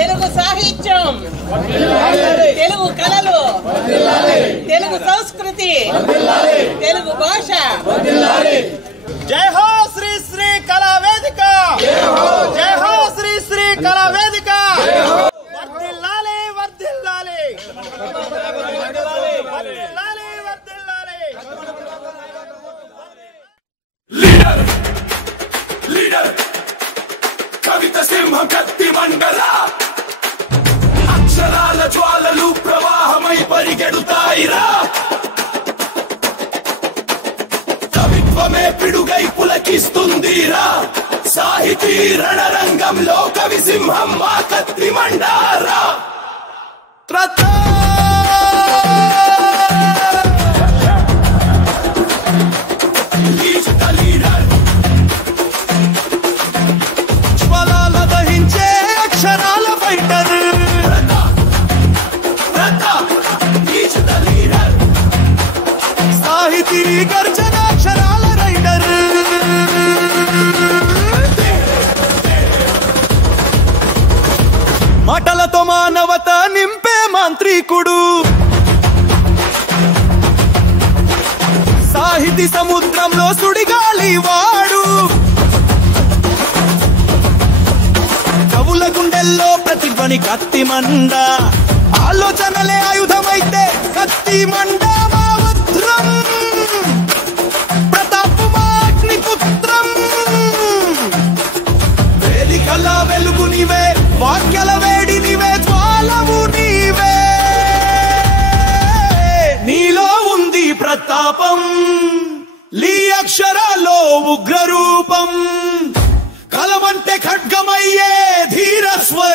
తెలుగు సాహిత్యం, తెలుగు కళలు, తెలుగు సంస్కృతి, తెలుగు భాష. జై హో శ్రీ శ్రీ కళా వేదిక, జై హో శ్రీ శ్రీ కళా వేదిక. వర్ధిల్లాలి వర్ధిల్లాలి వర్ధిల్లాలి వర్ధిల్లాలి. లీడర్ లీడర్ కవిత సింహం కత్తి మండల అక్షరాల జ్వాలలు ప్రవాహమై పరిగెడుతాయిరా. కవిత్వమే పిడుగై పులకిస్తుందిరా. సాహితీ రణరంగంలో కవి సింహం మా కత్తి మండారా. జ్వలాల దహించే అక్షరాల ఫైటర్, సాహితీ గర్జన అక్షరాల రైడర్. మాటలతో మానవత నింపే మాంత్రికుడు, సాహితీ సముద్రంలో సుడిగాలి వాడు. కవుల గుండెల్లో ప్రతిధ్వని కత్తి మండ, ఆలోచనలే ఆయుధమైతే కత్తి మండ మా వజ్రం. ప్రతాపు మా అగ్నిపుత్రం, వేదికల వెలుగు నీవే, వాక్యల వేడి నీవే, జ్వాలము నీవే. నీలో ఉంది ప్రతాపం, లీ అక్షరాల్లో ఉగ్రరూపం. కలమంటే ఖడ్గమయ్యే ధీర స్వరం.